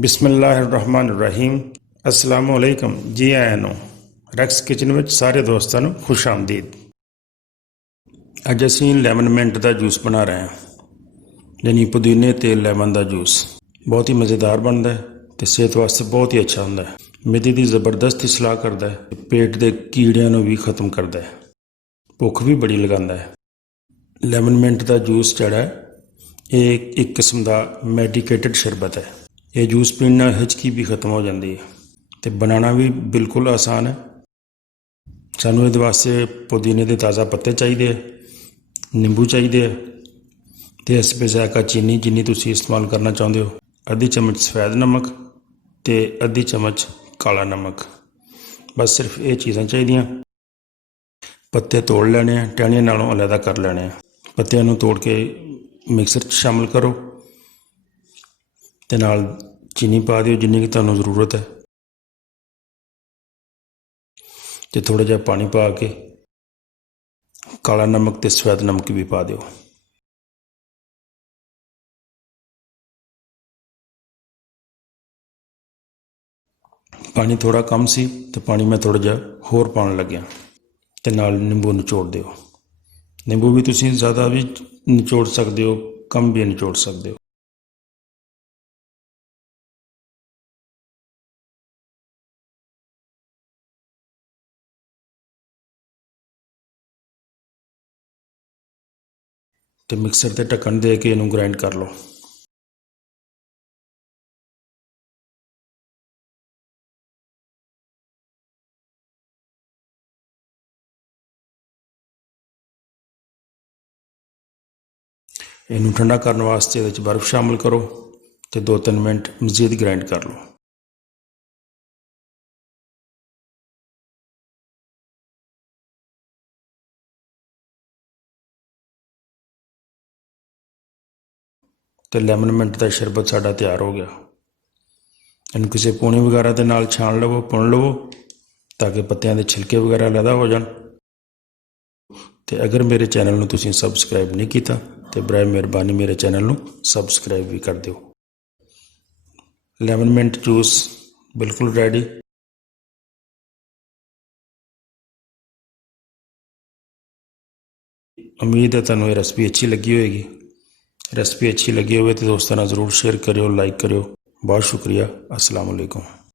ਬਿਸਮਿਲ੍ਲਾਹਿਰਰਹਿਮਾਨਿਰਰਹੀਮ। अस्सलामु अलैकुम। जी आया ਨੂੰ ਰੈਕਸ ਕਿਚਨ ਵਿੱਚ ਸਾਰੇ ਦੋਸਤਾਂ ਨੂੰ ਖੁਸ਼ ਆਮਦੀਦ। ਅੱਜ ਅਸੀਂ ਲੈਮਨ ਮਿੰਟ ਦਾ ਜੂਸ ਬਣਾ ਰਹੇ ਹਾਂ, ਯਾਨੀ ਪੁਦੀਨੇ ਤੇ ਲੈਮਨ ਦਾ ਜੂਸ। ਬਹੁਤ ਹੀ ਮਜ਼ੇਦਾਰ ਬਣਦਾ ਹੈ ਤੇ ਸਿਹਤ ਵਾਸਤੇ ਬਹੁਤ ਹੀ ਅੱਛਾ ਹੁੰਦਾ ਹੈ। ਮਿੱਦੀ ਦੀ ਜ਼ਬਰਦਸਤ ਇਸਲਾਹ ਕਰਦਾ ਹੈ, ਪੇਟ ਦੇ ਕੀੜਿਆਂ ਨੂੰ ਵੀ ਖਤਮ ਕਰਦਾ ਹੈ, ਭੁੱਖ ਵੀ ਬੜੀ ਲਗਾਉਂਦਾ ਹੈ। ਲੈਮਨ ਮਿੰਟ ਦਾ ਜੂਸ ਜਿਹੜਾ ਇਹ ਇੱਕ ਕਿਸਮ ਦਾ ਮੈਡੀਕੇਟਡ ਸ਼ਰਬਤ ਹੈ। ਇਹ ਜੂਸ ਪੀਣ ਨਾਲ ਹਿਚਕੀ ਵੀ ਖਤਮ ਹੋ ਜਾਂਦੀ ਹੈ ਤੇ ਬਣਾਉਣਾ ਵੀ ਬਿਲਕੁਲ ਆਸਾਨ ਹੈ। ਸਾਨੂੰ ਇਹਦੇ ਵਾਸਤੇ ਪੁਦੀਨੇ ਦੇ ਤਾਜ਼ਾ ਪੱਤੇ ਚਾਹੀਦੇ ਆ, ਨਿੰਬੂ ਚਾਹੀਦੇ ਆ ਤੇ ਇਸ ਬਜਾਇਕਾ ਚੀਨੀ ਜਿੰਨੀ ਤੁਸੀਂ ਇਸਤੇਮਾਲ ਕਰਨਾ ਚਾਹੁੰਦੇ ਹੋ, ਅੱਧੀ ਚਮਚ ਸਫੈਦ ਨਮਕ ਤੇ ਅੱਧੀ ਚਮਚ ਕਾਲਾ ਨਮਕ। ਬਸ ਸਿਰਫ ਇਹ ਚੀਜ਼ਾਂ ਚਾਹੀਦੀਆਂ। ਪੱਤੇ ਤੋੜ ਲੈਣੇ ਆ, ਟਹਿਣੀਆਂ ਨਾਲੋਂ ਅਲੱਗਾ ਕਰ ਲੈਣੇ ਆ। ਪੱਤਿਆਂ ਨੂੰ ਤੋੜ ਕੇ ਮਿਕਸਰ 'ਚ ਸ਼ਾਮਿਲ ਕਰੋ ਤੇ ਨਾਲ ਚੀਨੀ ਪਾ ਦਿਓ ਜਿੰਨੀ ਕਿ ਤੁਹਾਨੂੰ ਜ਼ਰੂਰਤ ਹੈ, ਤੇ ਥੋੜ੍ਹਾ ਜਿਹਾ ਪਾਣੀ ਪਾ ਕੇ ਕਾਲਾ ਨਮਕ ਤੇ ਸਫੈਦ ਨਮਕ ਵੀ ਪਾ ਦਿਓ। ਪਾਣੀ ਥੋੜ੍ਹਾ ਕਮ ਸੀ ਤੇ ਪਾਣੀ ਮੈਂ ਥੋੜ੍ਹਾ ਜਿਹਾ ਹੋਰ ਪਾਉਣ ਲੱਗਿਆ ਤੇ ਨਾਲ ਨਿੰਬੂ ਨਿਚੋੜ ਦਿਓ। ਨਿੰਬੂ ਵੀ ਤੁਸੀਂ ਜ਼ਿਆਦਾ ਵੀ ਨਿਚੋੜ ਸਕਦੇ ਹੋ, ਕਮ ਵੀ ਨਿਚੋੜ ਸਕਦੇ ਹੋ। ਤੇ ਮਿਕਸਰ 'ਤੇ ਢੱਕਣ ਦੇ ਕੇ ਇਹਨੂੰ ਗ੍ਰਾਈਂਡ ਕਰ ਲਓ। ਇਹਨੂੰ ਠੰਡਾ ਕਰਨ ਵਾਸਤੇ ਇਹਦੇ 'ਚ ਬਰਫ਼ ਸ਼ਾਮਿਲ ਕਰੋ ਤੇ 2-3 ਮਿੰਟ ਮਜ਼ੀਦ ਗ੍ਰਾਈਂਡ ਕਰ ਲਓ। ਤੇ ਲੈਮਨ ਮਿੰਟ ਦਾ ਸ਼ਰਬਤ ਸਾਡਾ ਤਿਆਰ ਹੋ ਗਿਆ। ਇਹਨੂੰ ਕਿਸੇ ਪੂਣੀ ਵਗੈਰਾ ਦੇ ਨਾਲ ਛਾਣ ਲਵੋ, ਪੁਣ ਲਵੋ ਤਾਂ ਕਿ ਪੱਤਿਆਂ ਦੇ ਛਿਲਕੇ ਵਗੈਰਾ ਅਲੱਗਾ ਹੋ ਜਾਣ। ਤੇ ਅਗਰ ਮੇਰੇ ਚੈਨਲ ਨੂੰ ਤੁਸੀਂ ਸਬਸਕ੍ਰਾਈਬ ਨਹੀਂ ਕੀਤਾ ਤੇ ਬਰਾਏ ਮਿਹਰਬਾਨੀ ਮੇਰੇ ਚੈਨਲ ਨੂੰ ਸਬਸਕ੍ਰਾਈਬ ਵੀ ਕਰ ਦਿਓ। ਲੈਮਨ ਮਿੰਟ ਜੂਸ ਬਿਲਕੁਲ ਰੈਡੀ। ਉਮੀਦ ਹੈ ਤੁਹਾਨੂੰ ਇਹ ਰੈਸਪੀ ਅੱਛੀ ਲੱਗੀ ਹੋਏਗੀ। ਰੈਸਪੀ ਅੱਛੀ ਲੱਗੀ ਹੋਵੇ ਤਾਂ ਦੋਸਤਾਂ ਨਾਲ ਜ਼ਰੂਰ ਸ਼ੇਅਰ ਕਰਿਓ, ਲਾਈਕ ਕਰਿਓ। ਬਹੁਤ ਸ਼ੁਕਰੀਆ। अस्सलाम वालेकुम।